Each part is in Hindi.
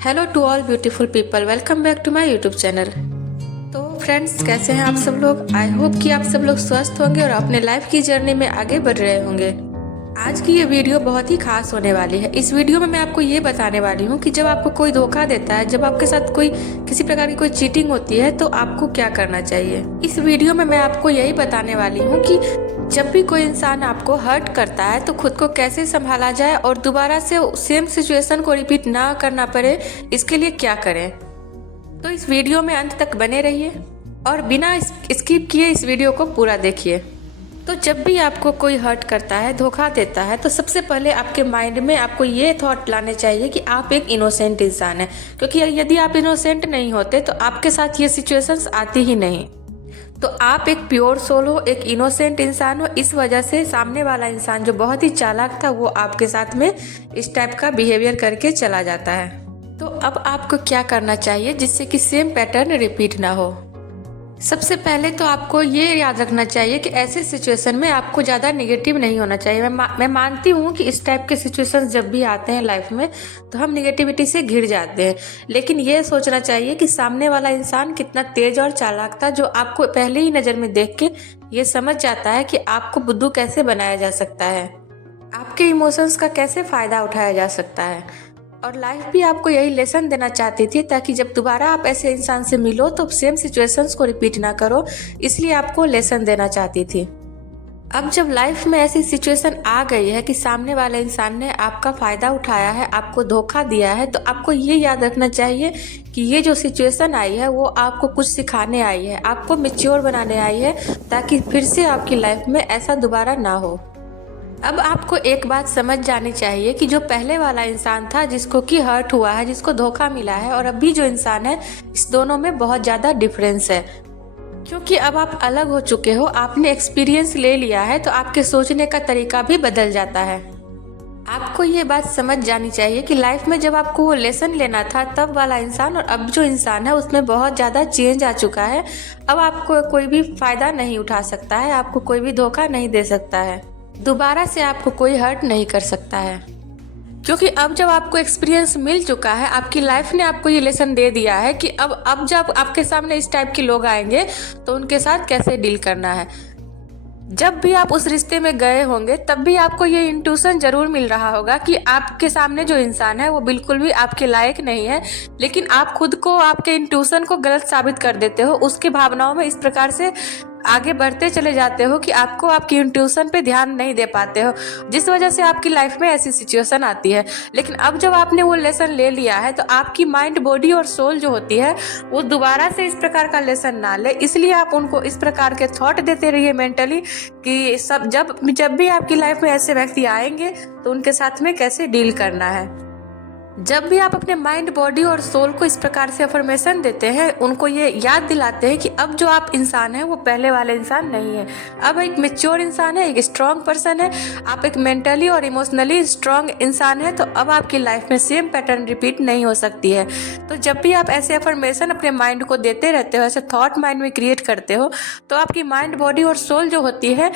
Hello to all beautiful people, welcome back to my YouTube channel. तो फ्रेंड्स, कैसे हैं आप सब लोग? आई होप कि आप सब लोग स्वस्थ होंगे और अपने लाइफ की जर्नी में आगे बढ़ रहे होंगे। आज की ये वीडियो बहुत ही खास होने वाली है। इस वीडियो में मैं आपको ये बताने वाली हूँ कि जब आपको कोई धोखा देता है, जब आपके साथ कोई किसी प्रकार की कोई चीटिंग होती है, तो आपको क्या करना चाहिए। इस वीडियो में मैं आपको यही बताने वाली हूँ कि जब भी कोई इंसान आपको हर्ट करता है तो खुद को कैसे संभाला जाए और दोबारा से सेम सिचुएशन को रिपीट ना करना पड़े, इसके लिए क्या करें। तो इस वीडियो में अंत तक बने रहिए और बिना स्किप किए इस वीडियो को पूरा देखिए। तो जब भी आपको कोई हर्ट करता है, धोखा देता है, तो सबसे पहले आपके माइंड में आपको ये थॉट लाने चाहिए कि आप एक इनोसेंट इंसान हैं, क्योंकि यदि आप इनोसेंट नहीं होते तो आपके साथ ये सिचुएशंस आती ही नहीं। तो आप एक प्योर सोल हो, एक इनोसेंट इंसान हो। इस वजह से सामने वाला इंसान जो बहुत ही चालाक था, वो आपके साथ में इस टाइप का बिहेवियर करके चला जाता है। तो अब आपको क्या करना चाहिए जिससे कि सेम पैटर्न रिपीट ना हो। सबसे पहले तो आपको ये याद रखना चाहिए कि ऐसे सिचुएशन में आपको ज़्यादा नेगेटिव नहीं होना चाहिए। मैं मानती हूँ कि इस टाइप के सिचुएशन जब भी आते हैं लाइफ में तो हम नेगेटिविटी से घिर जाते हैं, लेकिन ये सोचना चाहिए कि सामने वाला इंसान कितना तेज और चालाक था, जो आपको पहले ही नज़र में देख के ये समझ जाता है कि आपको बुद्धू कैसे बनाया जा सकता है, आपके इमोशंस का कैसे फ़ायदा उठाया जा सकता है। और लाइफ भी आपको यही लेसन देना चाहती थी, ताकि जब दोबारा आप ऐसे इंसान से मिलो तो सेम सिचुएशंस को रिपीट ना करो, इसलिए आपको लेसन देना चाहती थी। अब जब लाइफ में ऐसी सिचुएशन आ गई है कि सामने वाले इंसान ने आपका फ़ायदा उठाया है, आपको धोखा दिया है, तो आपको ये याद रखना चाहिए कि ये जो सिचुएशन आई है वो आपको कुछ सिखाने आई है, आपको मैच्योर बनाने आई है, ताकि फिर से आपकी लाइफ में ऐसा दोबारा ना हो। अब आपको एक बात समझ जानी चाहिए कि जो पहले वाला इंसान था, जिसको कि हर्ट हुआ है, जिसको धोखा मिला है, और अभी जो इंसान है, इस दोनों में बहुत ज़्यादा डिफरेंस है। क्योंकि अब आप अलग हो चुके हो, आपने एक्सपीरियंस ले लिया है, तो आपके सोचने का तरीका भी बदल जाता है। आपको ये बात समझ जानी चाहिए कि लाइफ में जब आपको वो लेसन लेना था, तब वाला इंसान और अब जो इंसान है उसमें बहुत ज़्यादा चेंज आ चुका है। अब आपको कोई भी फ़ायदा नहीं उठा सकता है, आपको कोई भी धोखा नहीं दे सकता है, दोबारा से आपको कोई हर्ट नहीं कर सकता है। क्योंकि अब जब आपको एक्सपीरियंस मिल चुका है, आपकी लाइफ ने आपको ये लेसन दे दिया है कि अब जब आपके सामने इस टाइप के लोग आएंगे तो उनके साथ कैसे डील करना है। जब भी आप उस रिश्ते में गए होंगे तब भी आपको ये इंट्यूशन जरूर मिल रहा होगा कि आपके सामने जो इंसान है वो बिल्कुल भी आपके लायक नहीं है, लेकिन आप खुद को, आपके इंट्यूशन को गलत साबित कर देते हो। उसकी भावनाओं में इस प्रकार से आगे बढ़ते चले जाते हो कि आपको आपकी इंट्यूशन पे ध्यान नहीं दे पाते हो, जिस वजह से आपकी लाइफ में ऐसी सिचुएशन आती है। लेकिन अब जब आपने वो लेसन ले लिया है तो आपकी माइंड, बॉडी और सोल जो होती है वो दोबारा से इस प्रकार का लेसन ना ले, इसलिए आप उनको इस प्रकार के थॉट देते रहिए मेंटली कि जब भी आपकी लाइफ में ऐसे व्यक्ति आएंगे तो उनके साथ में कैसे डील करना है। जब भी आप अपने माइंड, बॉडी और सोल को इस प्रकार से अफर्मेशन देते हैं, उनको ये याद दिलाते हैं कि अब जो आप इंसान हैं वो पहले वाले इंसान नहीं है, अब एक मैच्योर इंसान है, एक स्ट्रांग पर्सन है, आप एक मेंटली और इमोशनली स्ट्रांग इंसान है, तो अब आपकी लाइफ में सेम पैटर्न रिपीट नहीं हो सकती है। तो जब भी आप ऐसे अफर्मेशन अपने माइंड को देते रहते हो, ऐसे थॉट माइंड में क्रिएट करते हो, तो आपकी माइंड, बॉडी और सोल जो होती है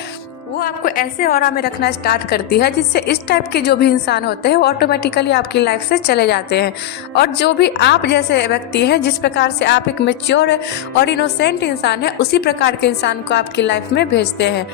वो आपको ऐसे ऑरा में रखना स्टार्ट करती है, जिससे इस टाइप के जो भी इंसान होते हैं वो ऑटोमेटिकली आपकी लाइफ से चले जाते हैं। और जो भी आप जैसे व्यक्ति हैं, जिस प्रकार से आप एक मैच्योर और इनोसेंट इंसान है, उसी प्रकार के इंसान को आपकी लाइफ में भेजते हैं।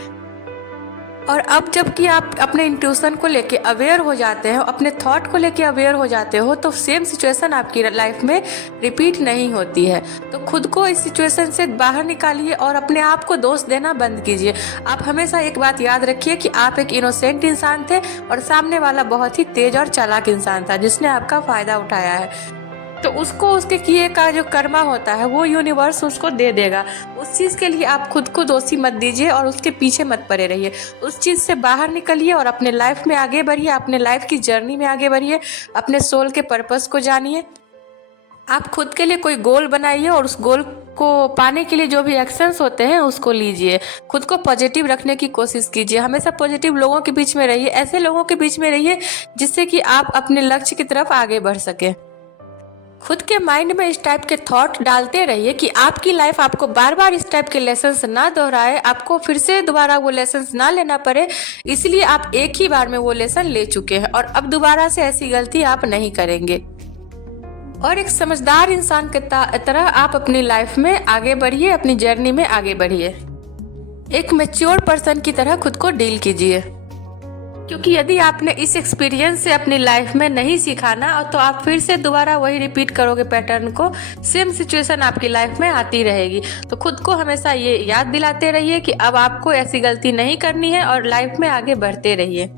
और अब जबकि आप अपने इंट्यूशन को लेके अवेयर हो जाते हैं, अपने थॉट को लेके अवेयर हो जाते हो, तो सेम सिचुएशन आपकी लाइफ में रिपीट नहीं होती है। तो खुद को इस सिचुएशन से बाहर निकालिए और अपने आप को दोष देना बंद कीजिए। आप हमेशा एक बात याद रखिए कि आप एक इनोसेंट इंसान थे और सामने वाला बहुत ही तेज और चालाक इंसान था, जिसने आपका फ़ायदा उठाया है। तो उसको उसके किए का जो कर्मा होता है वो यूनिवर्स उसको दे देगा। उस चीज़ के लिए आप खुद को दोषी मत दीजिए और उसके पीछे मत पड़े रहिए। उस चीज़ से बाहर निकलिए और अपने लाइफ में आगे बढ़िए, अपने लाइफ की जर्नी में आगे बढ़िए, अपने सोल के पर्पस को जानिए। आप खुद के लिए कोई गोल बनाइए और उस गोल को पाने के लिए जो भी एक्शंस होते हैं उसको लीजिए। खुद को पॉजिटिव रखने की कोशिश कीजिए, हमेशा पॉजिटिव लोगों के बीच में रहिए, ऐसे लोगों के बीच में रहिए जिससे कि आप अपने लक्ष्य की तरफ आगे बढ़ सके। खुद के माइंड में इस टाइप के थॉट डालते रहिए कि आपकी लाइफ आपको बार बार इस टाइप के लेसन्स ना दोहराए, आपको फिर से दोबारा वो लेसन्स ना लेना पड़े, इसलिए आप एक ही बार में वो लेसन ले चुके हैं और अब दोबारा से ऐसी गलती आप नहीं करेंगे। और एक समझदार इंसान के तरह आप अपनी लाइफ में आगे बढ़िए, अपनी जर्नी में आगे बढ़िए। एक मैच्योर पर्सन की तरह खुद को डील कीजिए, क्योंकि यदि आपने इस एक्सपीरियंस से अपनी लाइफ में नहीं सीखा ना, तो आप फिर से दोबारा वही रिपीट करोगे पैटर्न को। सेम सिचुएशन आपकी लाइफ में आती रहेगी। तो खुद को हमेशा ये याद दिलाते रहिए कि अब आपको ऐसी गलती नहीं करनी है और लाइफ में आगे बढ़ते रहिए।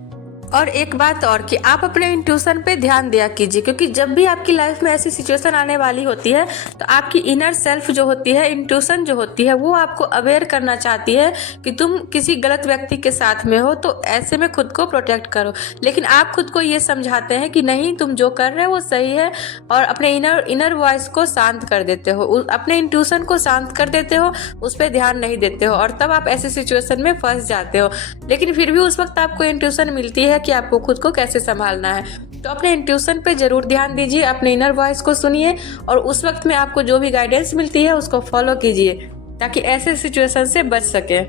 और एक बात और कि आप अपने इंट्यूशन पे ध्यान दिया कीजिए, क्योंकि जब भी आपकी लाइफ में ऐसी सिचुएशन आने वाली होती है तो आपकी इनर सेल्फ जो होती है, इंट्यूशन जो होती है, वो आपको अवेयर करना चाहती है कि तुम किसी गलत व्यक्ति के साथ में हो, तो ऐसे में खुद को प्रोटेक्ट करो। लेकिन आप खुद को ये समझाते हैं कि नहीं, तुम जो कर रहे हो वो सही है, और अपने इनर वॉइस को शांत कर देते हो, अपने इंट्यूशन को शांत कर देते हो, उस पर ध्यान नहीं देते हो, और तब आप ऐसे सिचुएशन में फंस जाते हो। लेकिन फिर भी उस वक्त आपको इंट्यूशन मिलती है कि आपको खुद को कैसे संभालना है। तो अपने इंट्यूशन पे जरूर ध्यान दीजिए, अपने इनर वॉइस को सुनिए, और उस वक्त में आपको जो भी गाइडेंस मिलती है उसको फॉलो कीजिए, ताकि ऐसे सिचुएशन से बच सके।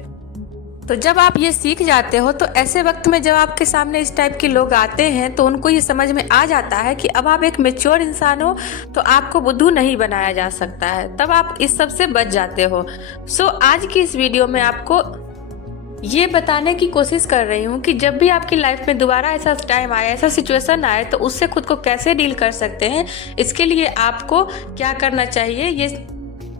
तो जब आप ये सीख जाते हो, तो ऐसे वक्त में जब आपके सामने इस टाइप के लोग आते हैं तो उनको ये समझ में आ जाता है कि अब आप एक मैच्योर इंसान हो, तो आपको बुद्धू नहीं बनाया जा सकता है। तब आप इस सब से बच जाते हो। सो आज की इस वीडियो में आपको ये बताने की कोशिश कर रही हूँ कि जब भी आपकी लाइफ में दोबारा ऐसा टाइम आए, ऐसा सिचुएशन आए, तो उससे खुद को कैसे डील कर सकते हैं, इसके लिए आपको क्या करना चाहिए ये,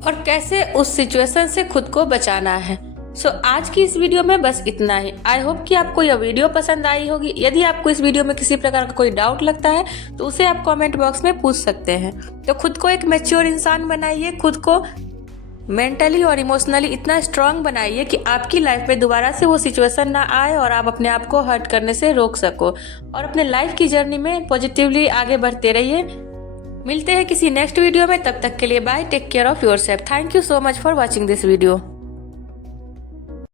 और कैसे उस सिचुएशन से खुद को बचाना है। सो आज की इस वीडियो में बस इतना ही। आई होप कि आपको यह वीडियो पसंद आई होगी। यदि आपको इस वीडियो में किसी प्रकार का कोई डाउट लगता है तो उसे आप कमेंट बॉक्स में पूछ सकते हैं। तो खुद को एक मैच्योर इंसान बनाइए, खुद को मेंटली और इमोशनली इतना स्ट्रांग बनाइए कि आपकी लाइफ में दोबारा से वो सिचुएशन ना आए और आप अपने आप को हर्ट करने से रोक सको, और अपने लाइफ की जर्नी में पॉजिटिवली आगे बढ़ते रहिए। मिलते हैं किसी नेक्स्ट वीडियो में, तब तक के लिए bye, take care of yourself. Thank you so much for watching this video.